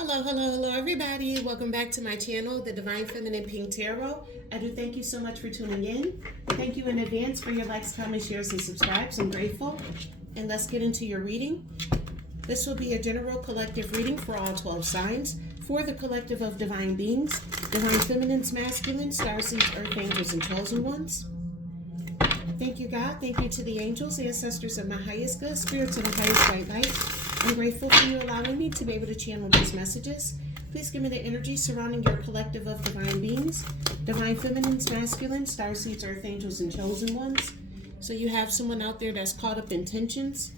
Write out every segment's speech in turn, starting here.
Hello, everybody. Welcome back to my channel, The Divine Feminine Pink Tarot. I do thank you so much for tuning in. Thank you in advance for your likes, comments, shares, and subscribes. I'm grateful. And let's get into your reading. This will be a general collective reading for all 12 signs, for the collective of divine beings, divine feminines, masculines, starseeds, earth angels, and chosen ones. Thank you, God. Thank you to the angels, ancestors of my highest good, spirits of the highest white light. I'm grateful for you allowing me to be able to channel these messages. Please give me the energy surrounding your collective of divine beings, divine feminines, masculines, starseeds, earth angels, and chosen ones. So you have someone out there that's caught up in tensions,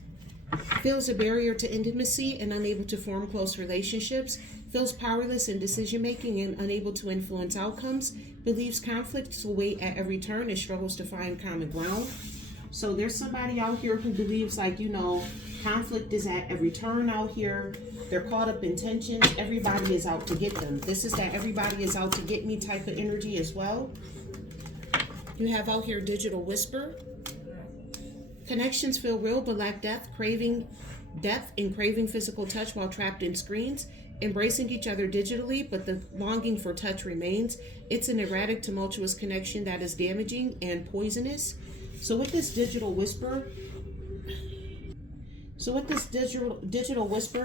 feels a barrier to intimacy and unable to form close relationships, feels powerless in decision making and unable to influence outcomes, believes conflicts will wait at every turn and struggles to find common ground. So there's somebody out here who believes, conflict is at every turn out here. They're caught up in tensions. Everybody is out to get them. This is that everybody is out to get me type of energy as well. You have out here digital whisper. Connections feel real but lack depth and craving physical touch while trapped in screens. Embracing each other digitally, but the longing for touch remains. It's an erratic, tumultuous connection that is damaging and poisonous. So with this digital whisper,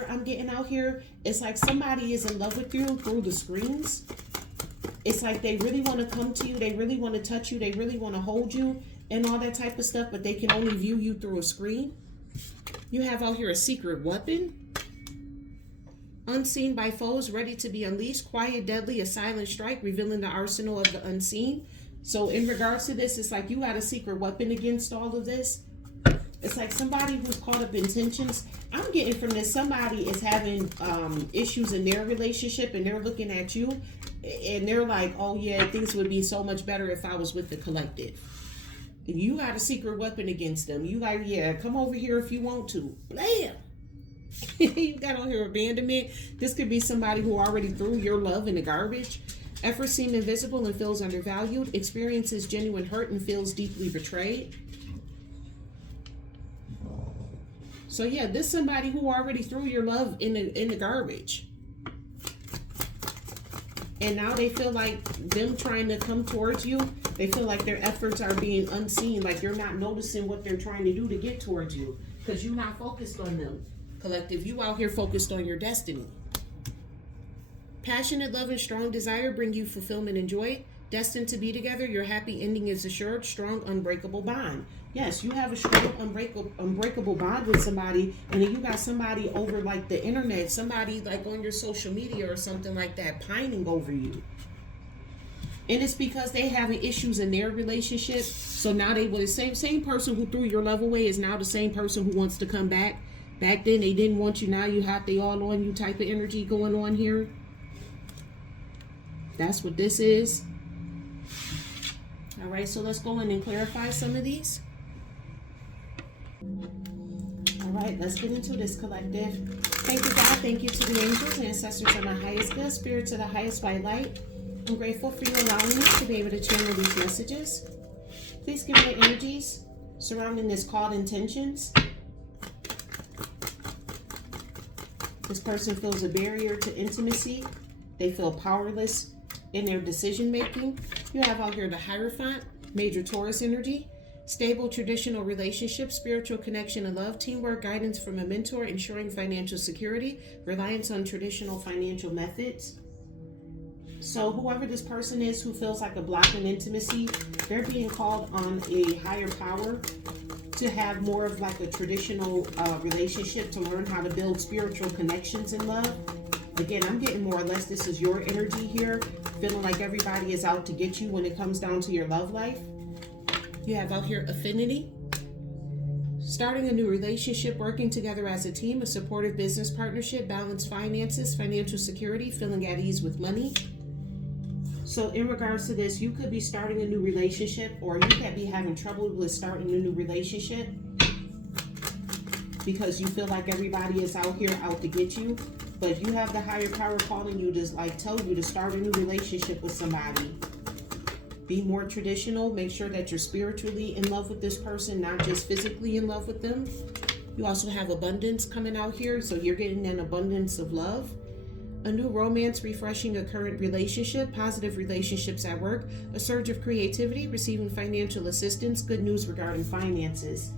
I'm getting out here, it's like somebody is in love with you through the screens. It's like they really want to come to you, they really want to touch you, they really want to hold you and all that type of stuff, but they can only view you through a screen. You have out here a secret weapon. Unseen by foes, ready to be unleashed. Quiet, deadly, a silent strike, revealing the arsenal of the unseen. So in regards to this, it's like you got a secret weapon against all of this. It's like somebody who's caught up in tensions. I'm getting from this, somebody is having issues in their relationship and they're looking at you and they're like, oh yeah, things would be so much better if I was with the collective. You got a secret weapon against them. You like, yeah, come over here if you want to. Blam! You got on here abandonment. This could be somebody who already threw your love in the garbage. Efforts seem invisible and feels undervalued. Experiences genuine hurt and feels deeply betrayed. So yeah, this is somebody who already threw your love in the garbage. And now they feel like them trying to come towards you, they feel like their efforts are being unseen, like you're not noticing what they're trying to do to get towards you because you're not focused on them. Collective, you out here focused on your destiny. Passionate love and strong desire bring you fulfillment and joy. Destined to be together, your happy ending is assured. Strong, unbreakable bond. Yes, you have a strong, unbreakable bond with somebody, and then you got somebody over like the internet, somebody like on your social media or something like that, pining over you. And it's because they having issues in their relationship. So now they were the same person who threw your love away is now the same person who wants to come back. Back then they didn't want you, now you have they all on you type of energy going on here. That's what this is. All right, so let's go in and clarify some of these. All right, let's get into this, collective. Thank you, God. Thank you to the angels, ancestors of my highest good, spirits of the highest white light. I'm grateful for you allowing me to be able to channel these messages. Please give me the energies surrounding this called intentions. This person feels a barrier to intimacy. They feel powerless in their decision making. You have out here the Hierophant, major Taurus energy, stable traditional relationships, spiritual connection and love, teamwork, guidance from a mentor, ensuring financial security, reliance on traditional financial methods. So whoever this person is who feels like a block in intimacy, they're being called on a higher power to have more of like a traditional relationship, to learn how to build spiritual connections and love. Again, I'm getting more or less this is your energy here, feeling like everybody is out to get you when it comes down to your love life. You have out here affinity, starting a new relationship, working together as a team, a supportive business partnership, balanced finances, financial security, feeling at ease with money. So in regards to this, you could be starting a new relationship, or you could be having trouble with starting a new relationship because you feel like everybody is out here out to get you. But you have the higher power calling you to like tell you to start a new relationship with somebody. Be more traditional. Make sure that you're spiritually in love with this person, not just physically in love with them. You also have abundance coming out here, so you're getting an abundance of love. A new romance refreshing a current relationship, positive relationships at work, a surge of creativity, receiving financial assistance, good news regarding finances.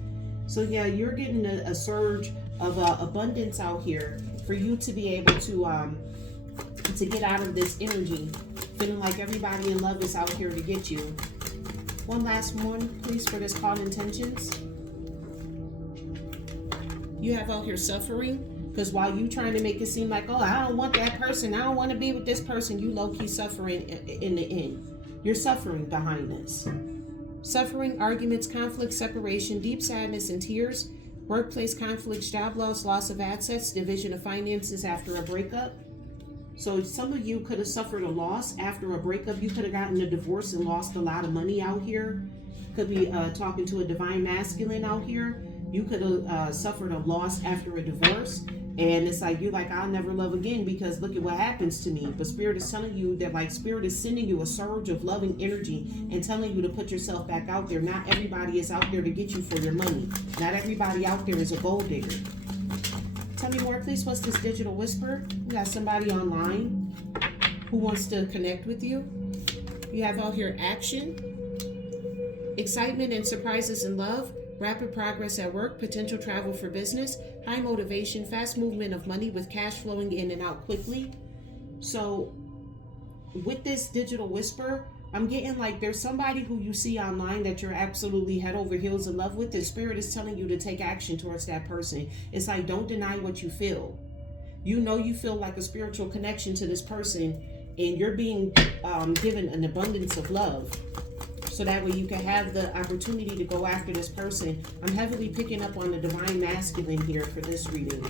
So yeah, you're getting a surge of abundance out here for you to be able to get out of this energy, feeling like everybody in love is out here to get you. One last one, please, for this call intentions. You have out here suffering. Because while you trying to make it seem like, oh, I don't want that person, I don't want to be with this person, you low-key suffering in the end. You're suffering behind this. Suffering, arguments, conflict, separation, deep sadness and tears, workplace conflicts, job loss of assets, division of finances after a breakup. So some of you could have suffered a loss after a breakup. You could have gotten a divorce and lost a lot of money out here. Could be talking to a divine masculine out here. You could have suffered a loss after a divorce. And it's like, you're like, I'll never love again because look at what happens to me. But Spirit is telling you that, like, Spirit is sending you a surge of loving energy and telling you to put yourself back out there. Not everybody is out there to get you for your money. Not everybody out there is a gold digger. Tell me more, please. What's this digital whisper? You got somebody online who wants to connect with you. You have out here action, excitement and surprises in love, rapid progress at work, potential travel for business, high motivation, fast movement of money with cash flowing in and out quickly. So with this digital whisper, I'm getting like there's somebody who you see online that you're absolutely head over heels in love with. The Spirit is telling you to take action towards that person. It's like, don't deny what you feel. You know you feel like a spiritual connection to this person, and you're being given an abundance of love. So that way you can have the opportunity to go after this person. I'm heavily picking up on the divine masculine here for this reading.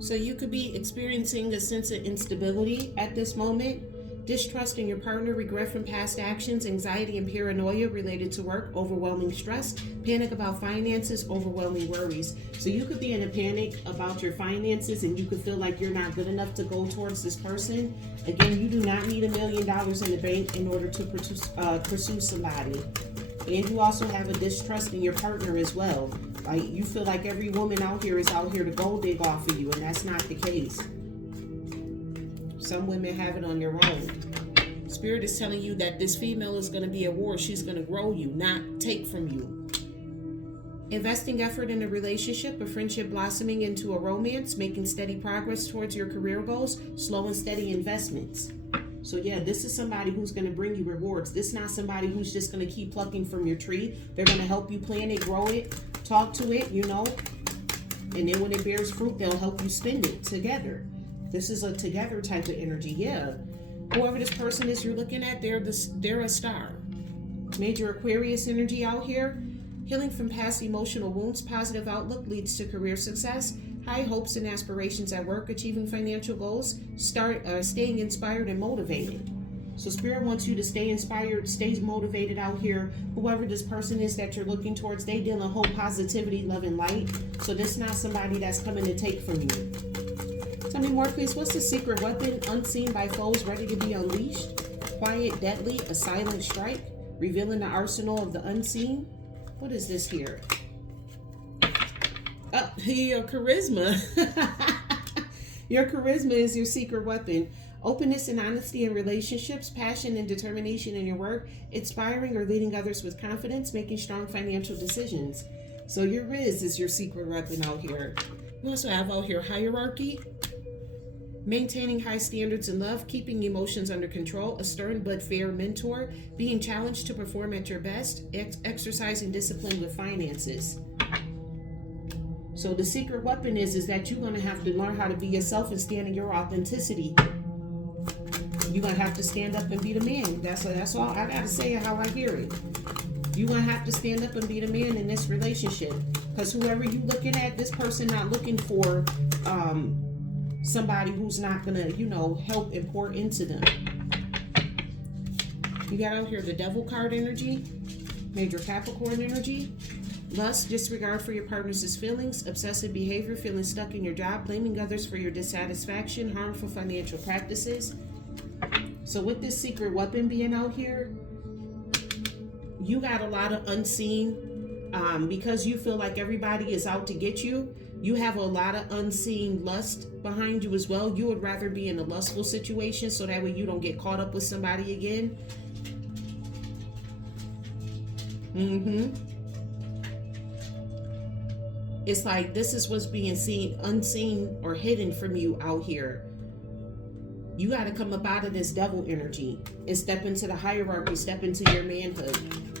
So you could be experiencing a sense of instability at this moment. Distrust in your partner, regret from past actions, anxiety and paranoia related to work, overwhelming stress, panic about finances, overwhelming worries. So you could be in a panic about your finances and you could feel like you're not good enough to go towards this person. Again, you do not need $1 million in the bank in order to pursue somebody. And you also have a distrust in your partner as well. Like you feel like every woman out here is out here to gold dig off of you, and that's not the case. Some women have it on their own. Spirit is telling you that this female is going to be a war. She's going to grow you, not take from you. Investing effort in a relationship, a friendship blossoming into a romance, making steady progress towards your career goals, slow and steady investments. So yeah, this is somebody who's going to bring you rewards. This is not somebody who's just going to keep plucking from your tree. They're going to help you plant it, grow it, talk to it, you know. And then when it bears fruit, they'll help you spend it together. This is a together type of energy, yeah. Whoever this person is you're looking at, they're a star. Major Aquarius energy out here. Healing from past emotional wounds, positive outlook leads to career success. High hopes and aspirations at work, achieving financial goals, staying inspired and motivated. So Spirit wants you to stay inspired, stay motivated out here. Whoever this person is that you're looking towards, they deal in hope, positivity, love, and light. So this is not somebody that's coming to take from you. Tell me more, please. What's the secret weapon? Unseen by foes, ready to be unleashed. Quiet, deadly, a silent strike, revealing the arsenal of the unseen. What is this here? Your charisma. Your charisma is your secret weapon. Openness and honesty in relationships, passion and determination in your work, inspiring or leading others with confidence, making strong financial decisions. So your Riz is your secret weapon out here. You also have out here hierarchy, maintaining high standards in love, keeping emotions under control, a stern but fair mentor, being challenged to perform at your best, exercising discipline with finances. So the secret weapon is that you're going to have to learn how to be yourself and stand in your authenticity. You're going to have to stand up and be the man. That's all I got to say how I hear it. You're going to have to stand up and be the man in this relationship. Because whoever you're looking at, this person not looking for somebody who's not going to, help and pour into them. You got out here the Devil card energy, Major Capricorn energy. Lust, disregard for your partner's feelings, obsessive behavior, feeling stuck in your job, blaming others for your dissatisfaction, harmful financial practices. So with this secret weapon being out here, you got a lot of unseen because you feel like everybody is out to get you, you have a lot of unseen lust behind you as well. You would rather be in a lustful situation so that way you don't get caught up with somebody again. It's like this is what's being seen, unseen, or hidden from you out here. You got to come up out of this devil energy and step into the hierarchy, step into your manhood.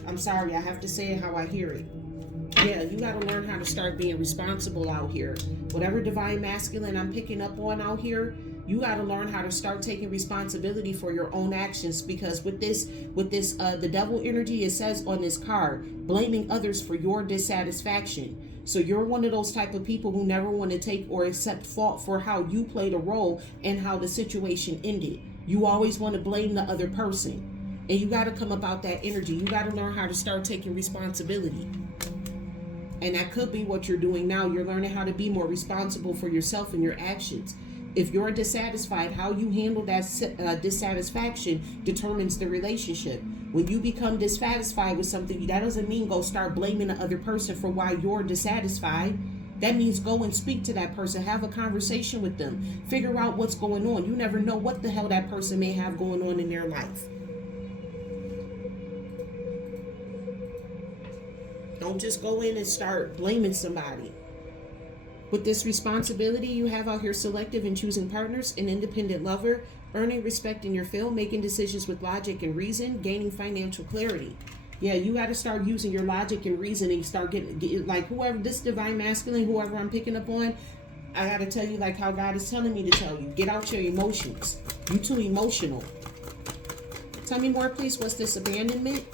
I'm sorry, I have to say it how I hear it. Yeah, you got to learn how to start being responsible out here. Whatever divine masculine I'm picking up on out here, you got to learn how to start taking responsibility for your own actions, because with this, the devil energy, it says on this card, blaming others for your dissatisfaction. So you're one of those type of people who never want to take or accept fault for how you played a role and how the situation ended. You always want to blame the other person. And you got to come about that energy. You got to learn how to start taking responsibility. And that could be what you're doing now. You're learning how to be more responsible for yourself and your actions. If you're dissatisfied, how you handle that dissatisfaction determines the relationship. When you become dissatisfied with something, that doesn't mean go start blaming the other person for why you're dissatisfied. That means go and speak to that person, have a conversation with them, figure out what's going on. You never know what the hell that person may have going on in their life. Don't just go in and start blaming somebody. With this responsibility you have out here, selective in choosing partners, an independent lover, earning respect in your field, making decisions with logic and reason, gaining financial clarity. Yeah, you got to start using your logic and reasoning. Start getting like whoever, this divine masculine, whoever I'm picking up on, I got to tell you like how God is telling me to tell you. Get out your emotions. You too emotional. Tell me more, please. What's this abandonment?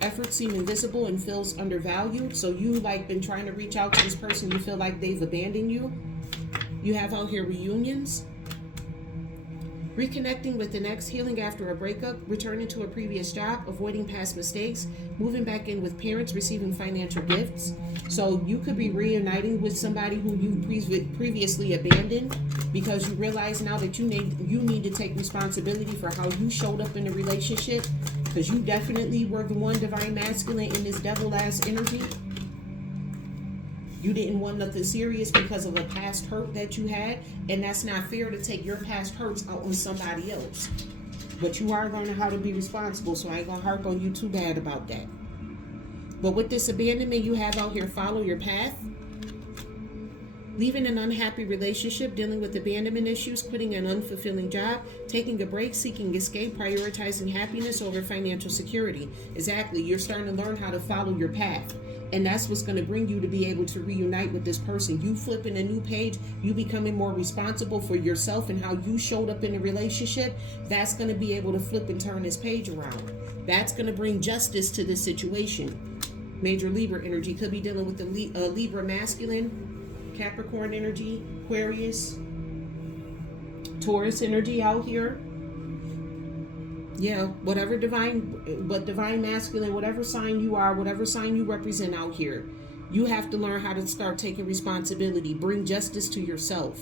Efforts seem invisible and feels undervalued. So you like been trying to reach out to this person. You feel like they've abandoned you. You have out here reunions. Reconnecting with an ex, healing after a breakup, returning to a previous job, avoiding past mistakes, moving back in with parents, receiving financial gifts. So you could be reuniting with somebody who you previously abandoned because you realize now that you need to take responsibility for how you showed up in the relationship, because you definitely were the one divine masculine in this devil ass energy. You didn't want nothing serious because of a past hurt that you had, and that's not fair to take your past hurts out on somebody else. But you are learning how to be responsible, so I ain't gonna harp on you too bad about that. But with this abandonment you have out here, follow your path. Leaving an unhappy relationship, dealing with abandonment issues, quitting an unfulfilling job, taking a break, seeking escape, prioritizing happiness over financial security. Exactly, you're starting to learn how to follow your path. And that's what's going to bring you to be able to reunite with this person. You flipping a new page, you becoming more responsible for yourself and how you showed up in a relationship. That's going to be able to flip and turn this page around. That's going to bring justice to this situation. Major Libra energy could be dealing with the Libra masculine, Capricorn energy, Aquarius, Taurus energy out here. Yeah, whatever divine masculine, whatever sign you are, whatever sign you represent out here, you have to learn how to start taking responsibility. Bring justice to yourself.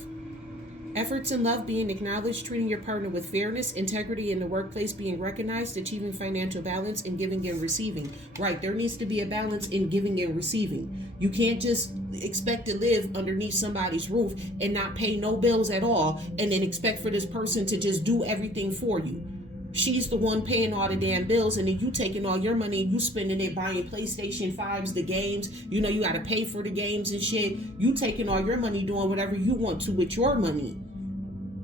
Efforts in love being acknowledged, treating your partner with fairness, integrity in the workplace being recognized, achieving financial balance in giving and receiving. Right, there needs to be a balance in giving and receiving. You can't just expect to live underneath somebody's roof and not pay no bills at all and then expect for this person to just do everything for you. She's the one paying all the damn bills, and then you taking all your money and you spending it buying PlayStation 5s, the games. You know, you got to pay for the games and shit. You taking all your money doing whatever you want to with your money.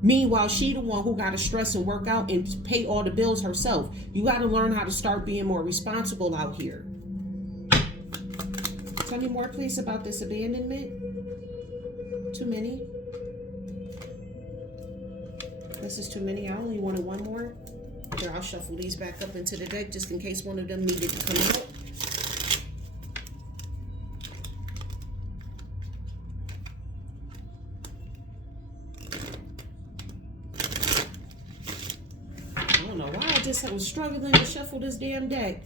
Meanwhile, she the one who got to stress and work out and pay all the bills herself. You got to learn how to start being more responsible out here. Tell me more, please, about this abandonment. Too many. This is too many. I only wanted one more. Here, I'll shuffle these back up into the deck just in case one of them needed to come out. I don't know why I was struggling to shuffle this damn deck.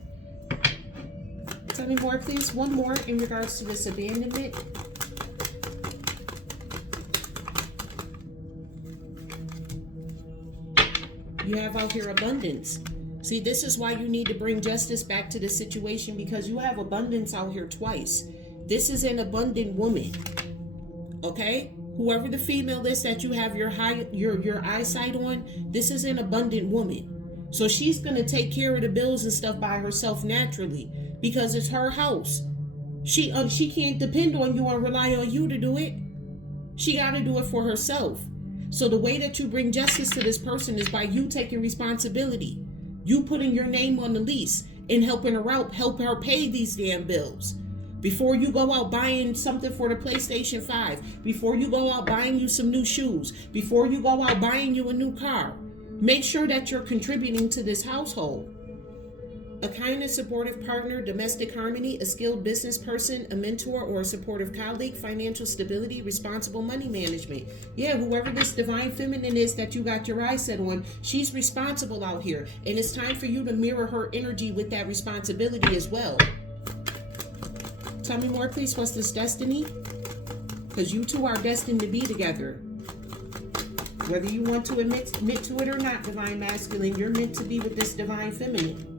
Tell me more, please. One more in regards to this abandonment. You have out here abundance. See, this is why you need to bring justice back to the situation, because you have abundance out here twice. This is an abundant woman. Okay? Whoever the female is that you have your eyesight on, this is an abundant woman. So she's going to take care of the bills and stuff by herself naturally, because it's her house. She can't depend on you or rely on you to do it. She got to do it for herself. So the way that you bring justice to this person is by you taking responsibility. You putting your name on the lease and helping her out, help her pay these damn bills. Before you go out buying something for the PlayStation 5, before you go out buying you some new shoes, before you go out buying you a new car, make sure that you're contributing to this household. A kind and supportive partner, domestic harmony, a skilled business person, a mentor or a supportive colleague, financial stability, responsible money management. Yeah, whoever this divine feminine is that you got your eyes set on, she's responsible out here. And it's time for you to mirror her energy with that responsibility as well. Tell me more, please. What's this destiny? Because you two are destined to be together. Whether you want to admit to it or not, divine masculine, you're meant to be with this divine feminine.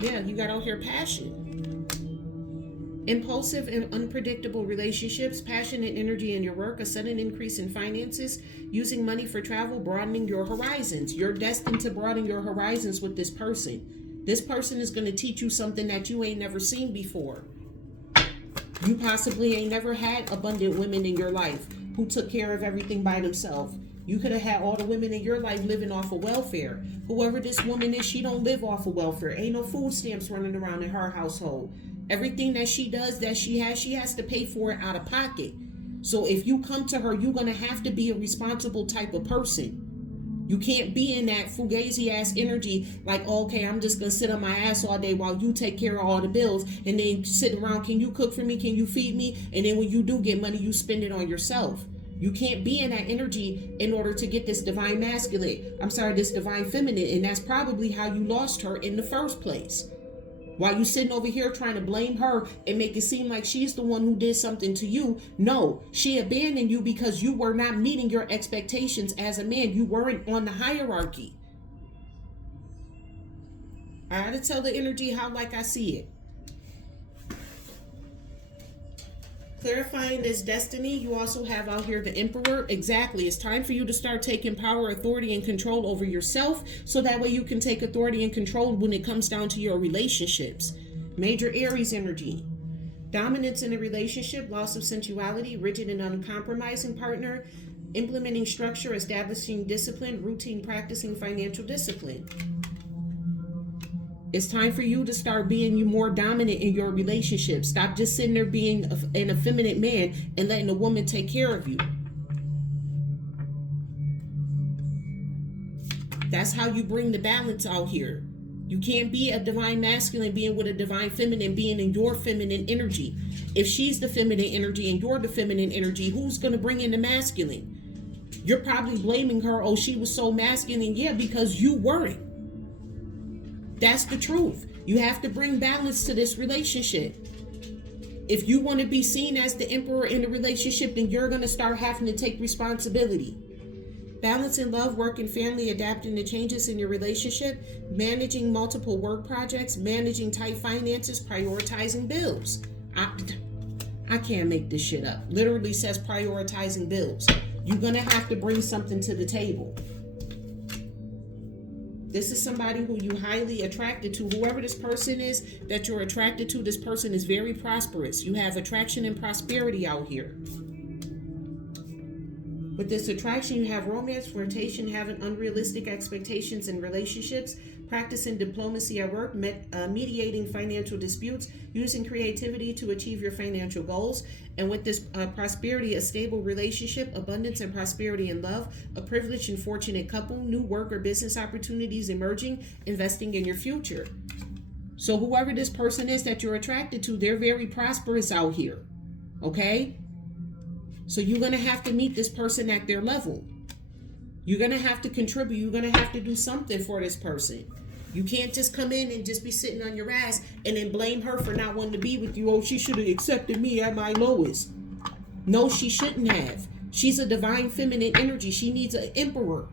Yeah, you got out here passion. Impulsive and unpredictable relationships, passionate energy in your work, a sudden increase in finances, using money for travel, broadening your horizons. You're destined to broaden your horizons with this person. This person is going to teach you something that you ain't never seen before. You possibly ain't never had abundant women in your life who took care of everything by themselves. You could have had all the women in your life living off of welfare. Whoever this woman is, she don't live off of welfare. Ain't no food stamps running around in her household. Everything that she does, that she has to pay for it out of pocket. So if you come to her, you're going to have to be a responsible type of person. You can't be in that fugazi ass energy like, okay, I'm just going to sit on my ass all day while you take care of all the bills, and then sit around, can you cook for me? Can you feed me? And then when you do get money, you spend it on yourself. You can't be in that energy in order to get this divine masculine. This divine feminine. And that's probably how you lost her in the first place. While you sitting over here trying to blame her and make it seem like she's the one who did something to you. No, she abandoned you because you were not meeting your expectations as a man. You weren't on the hierarchy. I gotta tell the energy how like I see it. Clarifying this destiny, you also have out here the Emperor. Exactly. It's time for you to start taking power, authority, and control over yourself, so that way you can take authority and control when it comes down to your relationships. Major Aries energy. Dominance in a relationship, loss of sensuality, rigid and uncompromising partner, implementing structure, establishing discipline, routine, practicing financial discipline. It's time for you to start being more dominant in your relationship. Stop just sitting there being an effeminate man and letting a woman take care of you. That's how you bring the balance out here. You can't be a divine masculine being with a divine feminine, being in your feminine energy. If she's the feminine energy and you're the feminine energy, who's going to bring in the masculine? You're probably blaming her, oh, she was so masculine. Yeah, because you weren't. That's the truth. You have to bring balance to this relationship. If you want to be seen as the emperor in the relationship, then you're going to start having to take responsibility. Balance in love, work, and family, adapting to changes in your relationship, managing multiple work projects, managing tight finances, prioritizing bills. I can't make this shit up. Literally says prioritizing bills. You're going to have to bring something to the table. This is somebody who you highly attracted to. Whoever this person is that you're attracted to, this person is very prosperous. You have attraction and prosperity out here. With this attraction, you have romance, flirtation, having unrealistic expectations in relationships, practicing diplomacy at work, mediating financial disputes, using creativity to achieve your financial goals. And with this prosperity, a stable relationship, abundance and prosperity in love, a privileged and fortunate couple, new work or business opportunities emerging, investing in your future. So whoever this person is that you're attracted to, they're very prosperous out here. Okay? So you're going to have to meet this person at their level. You're going to have to contribute. You're going to have to do something for this person. You can't just come in and just be sitting on your ass and then blame her for not wanting to be with you. Oh, she should have accepted me at my lowest. No, she shouldn't have. She's a divine feminine energy. She needs an emperor.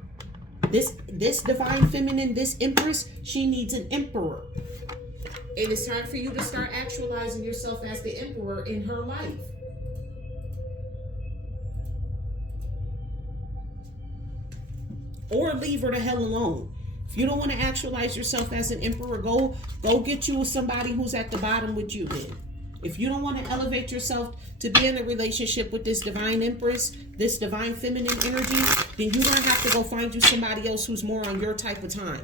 This divine feminine, this empress, she needs an emperor. And it's time for you to start actualizing yourself as the emperor in her life. Or leave her the hell alone. If you don't want to actualize yourself as an emperor, go get you somebody who's at the bottom with you then. If you don't want to elevate yourself to be in a relationship with this divine empress, this divine feminine energy, then you're going to have to go find you somebody else who's more on your type of time.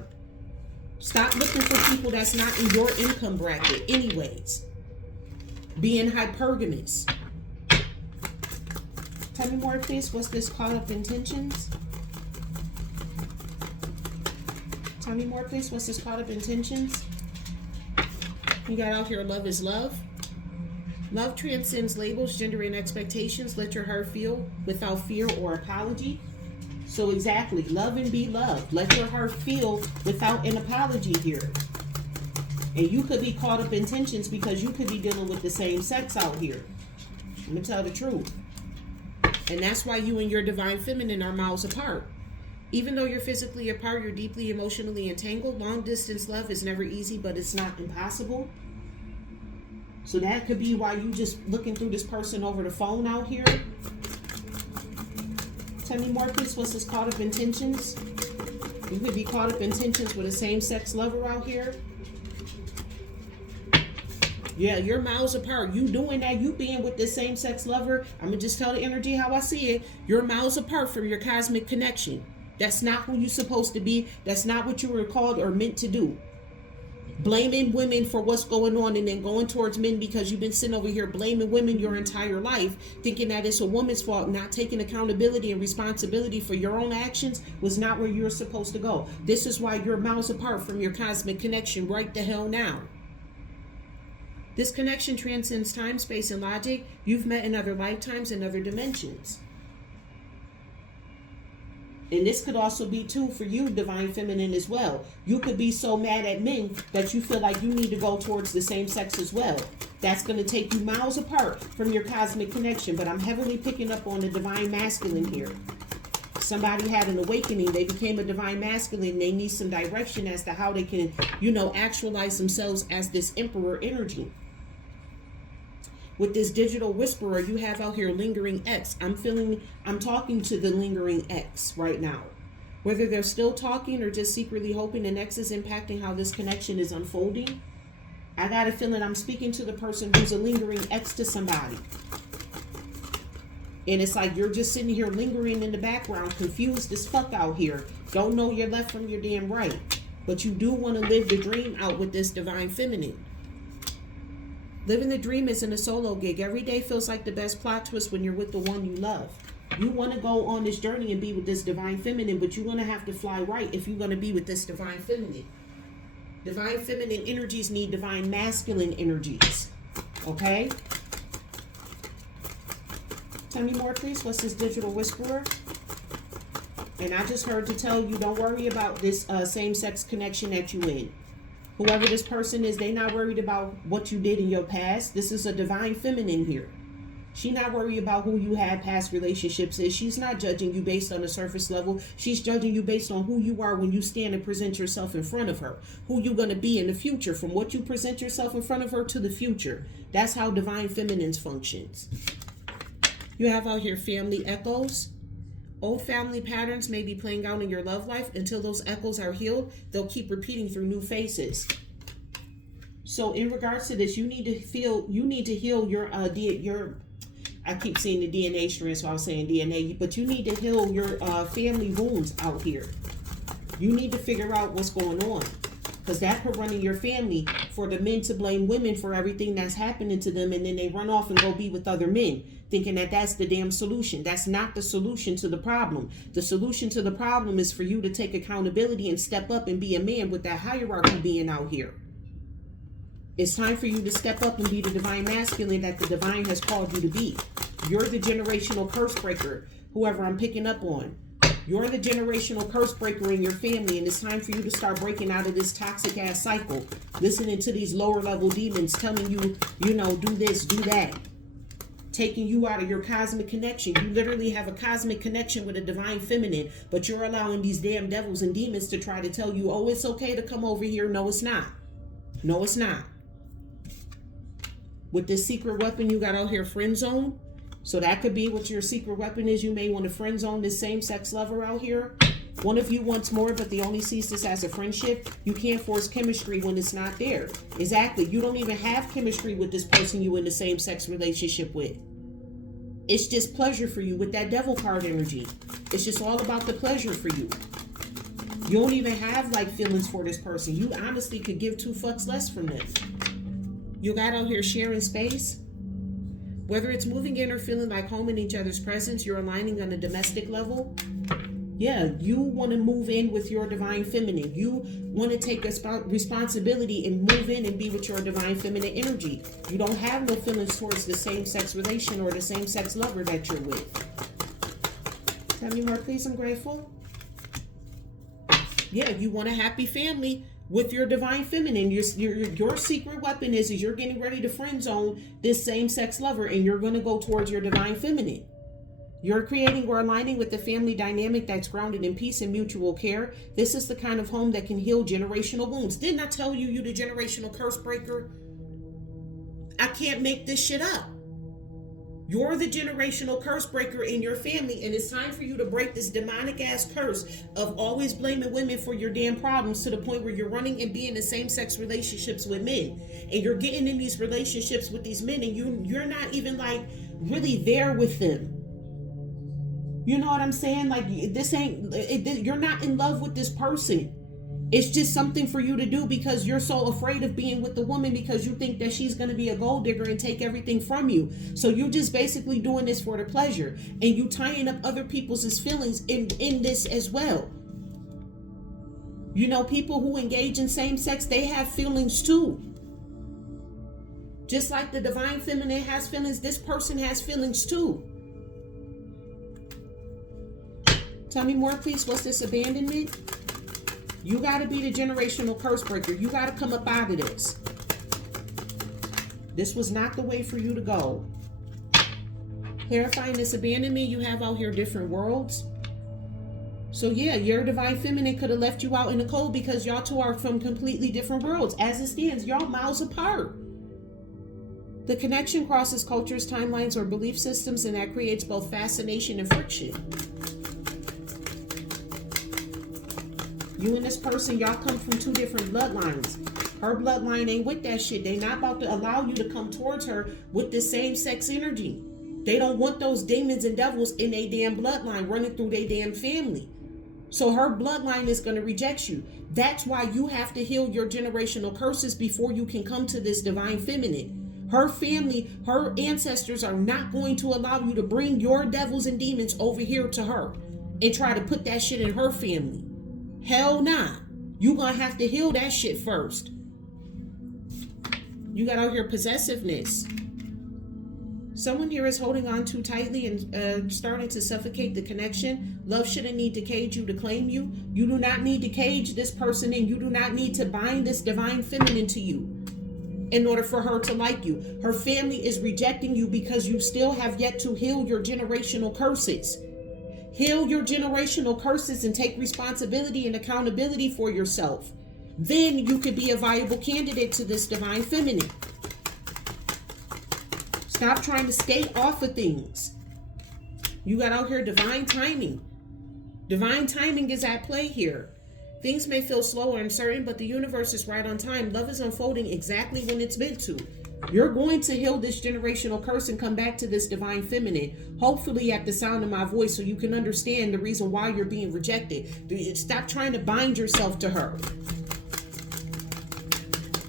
Stop looking for people that's not in your income bracket anyways. Being hypergamous. Tell me more, please. What's this caught up intentions? Tell me more, please. What's this caught up intentions? You got out here, love is love. Love transcends labels, gender, and expectations. Let your heart feel without fear or apology. So exactly, love and be loved. Let your heart feel without an apology here. And you could be caught up in tensions because you could be dealing with the same sex out here. I'm going to tell the truth. And that's why you and your divine feminine are miles apart. Even though you're physically apart, you're deeply emotionally entangled. Long distance love is never easy, but it's not impossible. So that could be why you just looking through this person over the phone out here. Tell me more, please. What's this caught up in tensions? You could be caught up in tensions with a same-sex lover out here. Yeah, you're miles apart. You doing that, you being with this same-sex lover, I'm going to just tell the energy how I see it. You're miles apart from your cosmic connection. That's not who you're supposed to be. That's not what you were called or meant to do. Blaming women for what's going on and then going towards men because you've been sitting over here blaming women your entire life, thinking that it's a woman's fault, not taking accountability and responsibility for your own actions was not where you're supposed to go. This is why you're miles apart from your cosmic connection right the hell now. This connection transcends time, space, and logic. You've met in other lifetimes and other dimensions. And this could also be too for you, divine feminine, as well. You could be so mad at men that you feel like you need to go towards the same sex as well. That's going to take you miles apart from your cosmic connection. But I'm heavily picking up on the divine masculine here. Somebody had an awakening. They became a divine masculine. They need some direction as to how they can, actualize themselves as this emperor energy. With this digital whisperer you have out here, lingering X. I'm talking to the lingering X right now. Whether they're still talking or just secretly hoping an X is impacting how this connection is unfolding, I got a feeling I'm speaking to the person who's a lingering X to somebody. And it's like you're just sitting here lingering in the background, confused as fuck out here. Don't know your left from your damn right. But you do want to live the dream out with this divine feminine. Living the dream isn't a solo gig. Every day feels like the best plot twist when you're with the one you love. You want to go on this journey and be with this divine feminine, but you're going to have to fly right if you're going to be with this divine feminine. Divine feminine energies need divine masculine energies. Okay? Tell me more, please. What's this digital whisperer? And I just heard to tell you, don't worry about this same-sex connection that you in. Whoever this person is, they not worried about what you did in your past. This is a divine feminine here. She not worried about who you had past relationships is. She's not judging you based on a surface level. She's judging you based on who you are when you stand and present yourself in front of her. Who you're going to be in the future. From what you present yourself in front of her to the future. That's how divine feminines functions. You have out here family echoes. Old family patterns may be playing out in your love life. Until those echoes are healed, they'll keep repeating through new faces. So in regards to this, you need to heal your I keep seeing the DNA strand, so I was saying DNA, but you need to heal your family wounds out here. You need to figure out what's going on. Because that could run in your family for the men to blame women for everything that's happening to them, and then they run off and go be with other men, thinking that that's the damn solution. That's not the solution to the problem. The solution to the problem is for you to take accountability and step up and be a man with that hierarchy being out here. It's time for you to step up and be the divine masculine that the divine has called you to be. You're the generational curse breaker, whoever I'm picking up on. You're the generational curse breaker in your family, and it's time for you to start breaking out of this toxic ass cycle. Listening to these lower level demons telling you, do this, do that. taking you out of your cosmic connection. You literally have a cosmic connection with a divine feminine, but you're allowing these damn devils and demons to try to tell you, oh, it's okay to come over here. No, it's not. No, it's not. With this secret weapon you got out here, friend zone. So that could be what your secret weapon is. You may want to friend zone this same-sex lover out here. One of you wants more, but they only sees this as a friendship. You can't force chemistry when it's not there. Exactly. You don't even have chemistry with this person you in the same-sex relationship with. It's just pleasure for you with that devil card energy. It's just all about the pleasure for you. You don't even have like feelings for this person. You honestly could give 2 fucks less from this. You got out here sharing space. Whether it's moving in or feeling like home in each other's presence, you're aligning on a domestic level. Yeah, you want to move in with your divine feminine. You want to take responsibility and move in and be with your divine feminine energy. You don't have no feelings towards the same-sex relation or the same-sex lover that you're with. Tell me more, please. I'm grateful. Yeah, you want a happy family with your divine feminine. Your secret weapon is you're getting ready to friend zone this same-sex lover, and you're going to go towards your divine feminine. You're creating or aligning with the family dynamic that's grounded in peace and mutual care. This is the kind of home that can heal generational wounds. Didn't I tell you the generational curse breaker? I can't make this shit up. You're the generational curse breaker in your family, and it's time for you to break this demonic ass curse of always blaming women for your damn problems to the point where you're running and being in same-sex relationships with men, and you're getting in these relationships with these men, and you're not even like really there with them. You know what I'm saying? Like, this ain't, you're not in love with this person. It's just something for you to do because you're so afraid of being with the woman because you think that she's going to be a gold digger and take everything from you. So you're just basically doing this for the pleasure, and you tying up other people's feelings in this as well. You know, people who engage in same sex, they have feelings too. Just like the divine feminine has feelings, this person has feelings too. Tell me more, please. What's this abandonment? You got to be the generational curse breaker. You got to come up out of this. This was not the way for you to go. Clarifying this abandonment, you have out here different worlds. So yeah, your divine feminine could have left you out in the cold because y'all two are from completely different worlds. As it stands, y'all miles apart. The connection crosses cultures, timelines, or belief systems, and that creates both fascination and friction. You and this person, y'all come from 2 different bloodlines. Her bloodline ain't with that shit. They not about to allow you to come towards her with the same sex energy. They don't want those demons and devils in their damn bloodline running through their damn family. So her bloodline is going to reject you. That's why you have to heal your generational curses before you can come to this divine feminine. Her family, her ancestors are not going to allow you to bring your devils and demons over here to her and try to put that shit in her family. Hell nah. You gonna have to heal that shit first. You got out here possessiveness. Someone here is holding on too tightly and starting to suffocate the connection. Love shouldn't need to cage you to claim you. You do not need to cage this person in. You do not need to bind this divine feminine to you in order for her to like you. Her family is rejecting you because you still have yet to heal your generational curses. Heal your generational curses and take responsibility and accountability for yourself. Then you could be a viable candidate to this divine feminine. Stop trying to skate off of things. You got out here divine timing. Divine timing is at play here. Things may feel slow or uncertain, but the universe is right on time. Love is unfolding exactly when it's meant to. You're going to heal this generational curse and come back to this divine feminine, hopefully at the sound of my voice, so you can understand the reason why you're being rejected. Stop trying to bind yourself to her.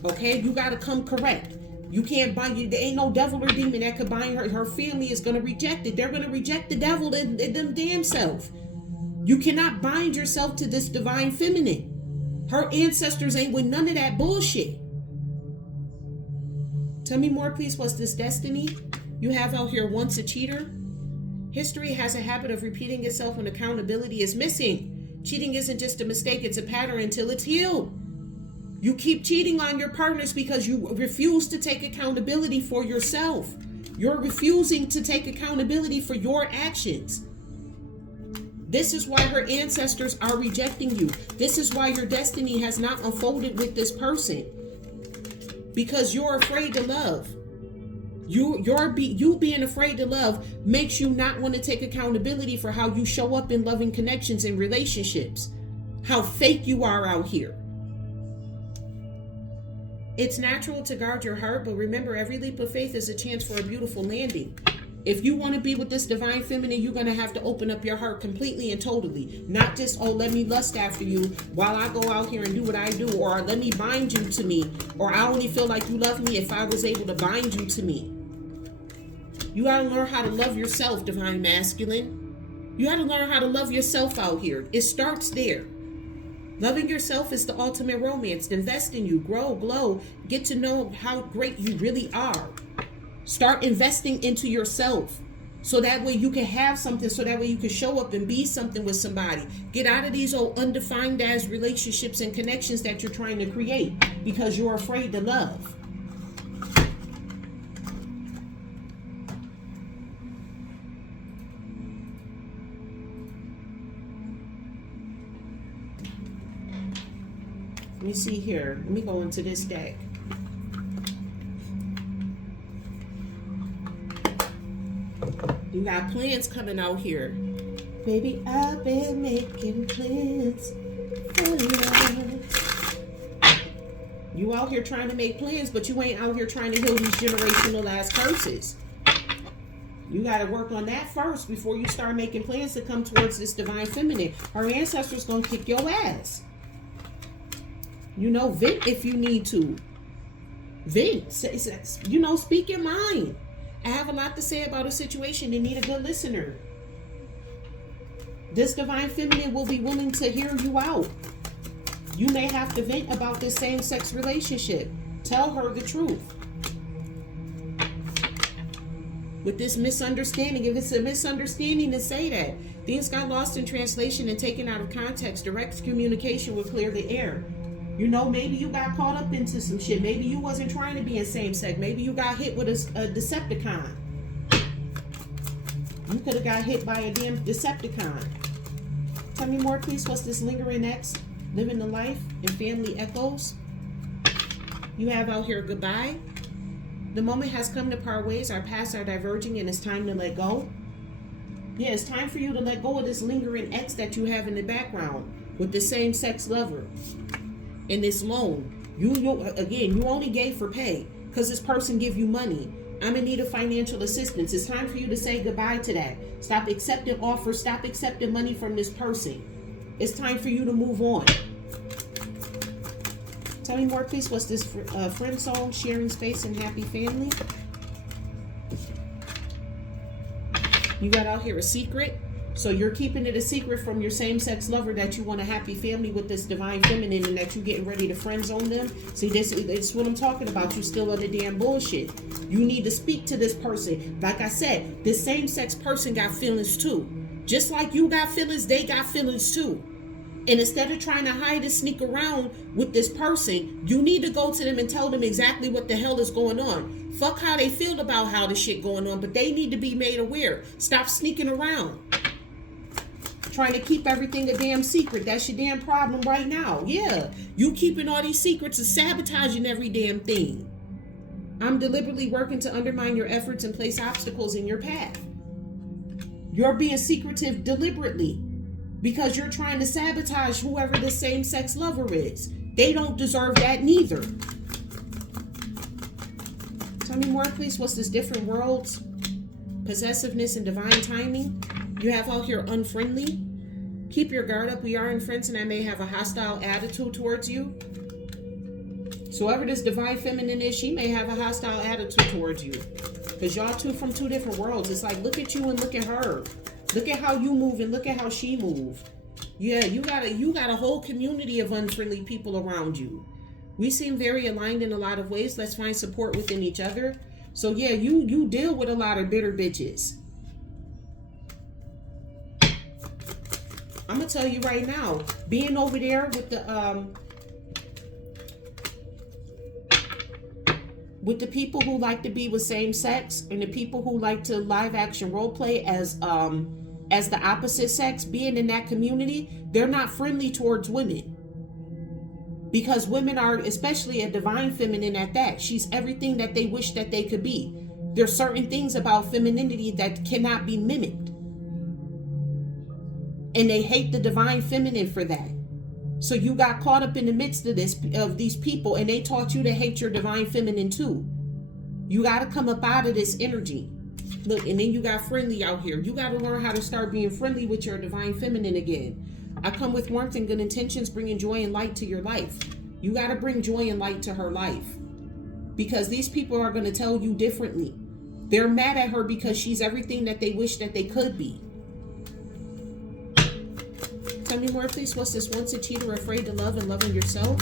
Okay? You got to come correct. You can't bind you. There ain't no devil or demon that could bind her. Her family is going to reject it. They're going to reject the devil and them damn self. You cannot bind yourself to this divine feminine. Her ancestors ain't with none of that bullshit. Tell me more, please. What's this destiny? You have out here once a cheater. History has a habit of repeating itself when accountability is missing. Cheating isn't just a mistake, it's a pattern until it's healed. You keep cheating on your partners because you refuse to take accountability for yourself. You're refusing to take accountability for your actions. This is why her ancestors are rejecting you. This is why your destiny has not unfolded with this person. Because you're afraid to love. You being afraid to love makes you not want to take accountability for how you show up in loving connections and relationships. How fake you are out here. It's natural to guard your heart, but remember, every leap of faith is a chance for a beautiful landing. If you want to be with this divine feminine, you're going to have to open up your heart completely and totally. Not just, oh, let me lust after you while I go out here and do what I do, or let me bind you to me, or I only feel like you love me if I was able to bind you to me. You got to learn how to love yourself, divine masculine. You got to learn how to love yourself out here. It starts there. Loving yourself is the ultimate romance. Invest in you, grow, glow, get to know how great you really are. Start investing into yourself so that way you can have something, so that way you can show up and be something with somebody. Get out of these old undefined as relationships and connections that you're trying to create because you're afraid to love. Let me see here. Let me go into this deck. You got plans coming out here. Baby, I've been making plans for love. You out here trying to make plans, but you ain't out here trying to heal these generational ass curses. You got to work on that first before you start making plans to come towards this divine feminine. Her ancestors gonna kick your ass. You know, vent if you need to. Vent. You know, speak your mind. I have a lot to say about a situation. You need a good listener. This divine feminine will be willing to hear you out. You may have to vent about this same-sex relationship. Tell her the truth. With this misunderstanding, if it's a misunderstanding, to say that. Things got lost in translation and taken out of context. Direct communication will clear the air. You know, maybe you got caught up into some shit. Maybe you wasn't trying to be in same-sex. Maybe you got hit with a Decepticon. You could have got hit by a damn Decepticon. Tell me more, please. What's this lingering ex? Living the life and family echoes. You have out here goodbye. The moment has come to part ways. Our paths are diverging and it's time to let go. Yeah, it's time for you to let go of this lingering ex that you have in the background with the same-sex lover. And this loan, you only gave for pay because this person give you money. I'm in need of financial assistance. It's time for you to say goodbye to that. Stop accepting offers. Stop accepting money from this person. It's time for you to move on. Tell me more, please. What's this friend zone, sharing space, and happy family? You got out here a secret. So you're keeping it a secret from your same-sex lover that you want a happy family with this divine feminine and that you're getting ready to friend zone them. See, this is what I'm talking about. You still on the damn bullshit. You need to speak to this person. Like I said, this same-sex person got feelings too. Just like you got feelings, they got feelings too. And instead of trying to hide and sneak around with this person, you need to go to them and tell them exactly what the hell is going on. Fuck how they feel about how the shit going on, but they need to be made aware. Stop sneaking around. Trying to keep everything a damn secret. That's your damn problem right now. Yeah, you keeping all these secrets and sabotaging every damn thing. I'm deliberately working to undermine your efforts and place obstacles in your path. You're being secretive deliberately because you're trying to sabotage whoever the same-sex lover is. They don't deserve that neither. Tell me more, please. What's this different worlds? Possessiveness and divine timing. You have out here unfriendly. Keep your guard up. We aren't friends and I may have a hostile attitude towards you. So whoever this divine feminine is, she may have a hostile attitude towards you. Because y'all two from two different worlds. It's like, look at you and look at her. Look at how you move and look at how she move. Yeah, you got a whole community of unfriendly people around you. We seem very aligned in a lot of ways. Let's find support within each other. So yeah, you deal with a lot of bitter bitches. I'm gonna tell you right now, being over there with the people who like to be with same sex and the people who like to live action role play as the opposite sex, being in that community, they're not friendly towards women. Because women are, especially a divine feminine at that, she's everything that they wish that they could be. There's certain things about femininity that cannot be mimicked. And they hate the divine feminine for that. So you got caught up in the midst of these people, and they taught you to hate your divine feminine too. You got to come up out of this energy. Look, and then you got friendly out here. You got to learn how to start being friendly with your divine feminine again. I come with warmth and good intentions, bringing joy and light to your life. You got to bring joy and light to her life. Because these people are going to tell you differently. They're mad at her because she's everything that they wish that they could be. Tell me more, please. What's this? Once a cheater, afraid to love and loving yourself.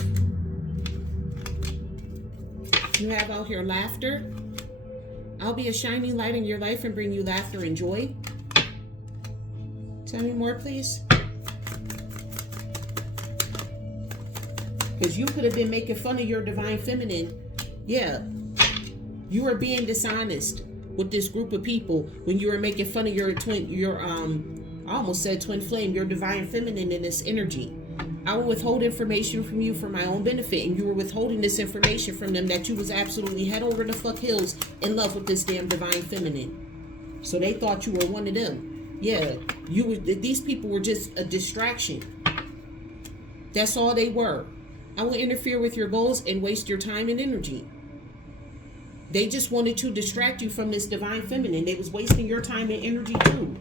You have out here laughter. I'll be a shining light in your life and bring you laughter and joy. Tell me more, please. Because you could have been making fun of your divine feminine. Yeah. You were being dishonest with this group of people when you were making fun of your I almost said twin flame, your divine feminine in this energy. I will withhold information from you for my own benefit, and you were withholding this information from them that you was absolutely head over the fuck hills in love with this damn divine feminine. So they thought you were one of them. Yeah, these people were just a distraction. That's all they were. I will interfere with your goals and waste your time and energy. They just wanted to distract you from this divine feminine. They was wasting your time and energy too.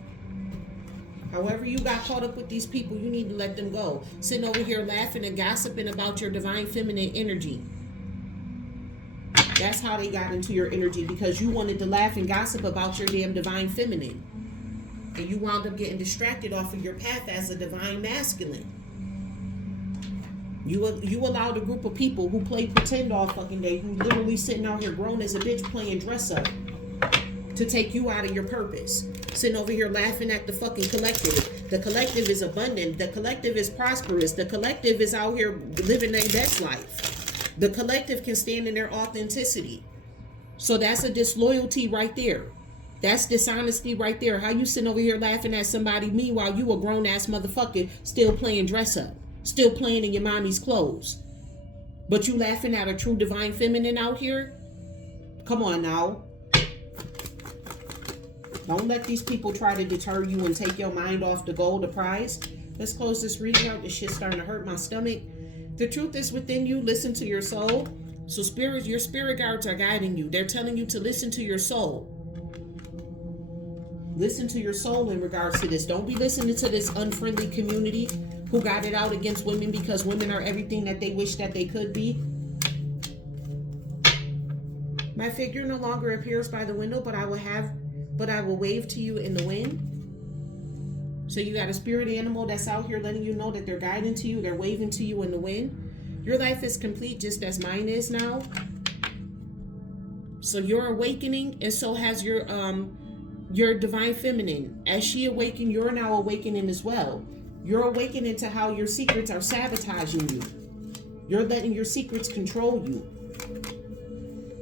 However you got caught up with these people, you need to let them go. Sitting over here laughing and gossiping about your divine feminine energy. That's how they got into your energy, because you wanted to laugh and gossip about your damn divine feminine. And you wound up getting distracted off of your path as a divine masculine. You allowed a group of people who play pretend all fucking day, who literally sitting out here grown as a bitch playing dress up, to take you out of your purpose. Sitting over here laughing at the fucking collective. The collective is abundant. The collective is prosperous. The collective is out here living their best life. The collective can stand in their authenticity. So that's a disloyalty right there. That's dishonesty right there. How you sitting over here laughing at somebody, meanwhile you a grown ass motherfucker still playing dress up, still playing in your mommy's clothes. But you laughing at a true divine feminine out here? Come on now. Don't let these people try to deter you and take your mind off the goal, the prize. Let's close this reading out. This shit's starting to hurt my stomach. The truth is within you. Listen to your soul. So your spirit guides are guiding you. They're telling you to listen to your soul. Listen to your soul in regards to this. Don't be listening to this unfriendly community who got it out against women because women are everything that they wish that they could be. My figure no longer appears by the window, but I will wave to you in the wind. So you got a spirit animal that's out here letting you know that they're guiding to you. They're waving to you in the wind. Your life is complete just as mine is now. So you're awakening, and so has your divine feminine. As she awakened, you're now awakening as well. You're awakening to how your secrets are sabotaging you. You're letting your secrets control you.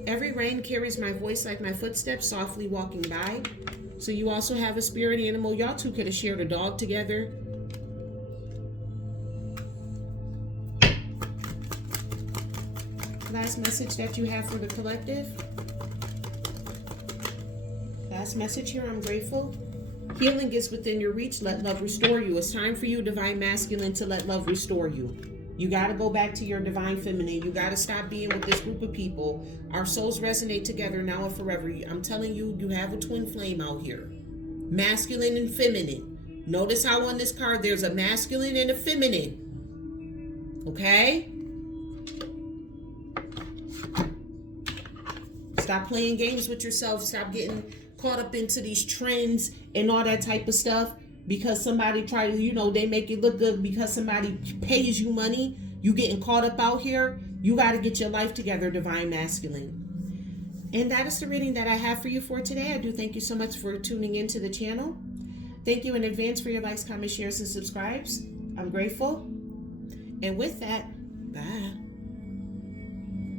Every rain carries my voice like my footsteps softly walking by. So you also have a spirit animal. Y'all two could have shared a dog together. Last message that you have for the collective. Last message here, I'm grateful. Healing is within your reach. Let love restore you. It's time for you, divine masculine, to let love restore you. You got to go back to your divine feminine. You got to stop being with this group of people. Our souls resonate together now and forever. I'm telling you, you have a twin flame out here. Masculine and feminine. Notice how on this card there's a masculine and a feminine. Okay? Stop playing games with yourself. Stop getting caught up into these trends and all that type of stuff. Because somebody try to, they make it look good because somebody pays you money. You getting caught up out here. You got to get your life together, divine masculine. And that is the reading that I have for you for today. I do thank you so much for tuning into the channel. Thank you in advance for your likes, comments, shares, and subscribes. I'm grateful. And with that, bye.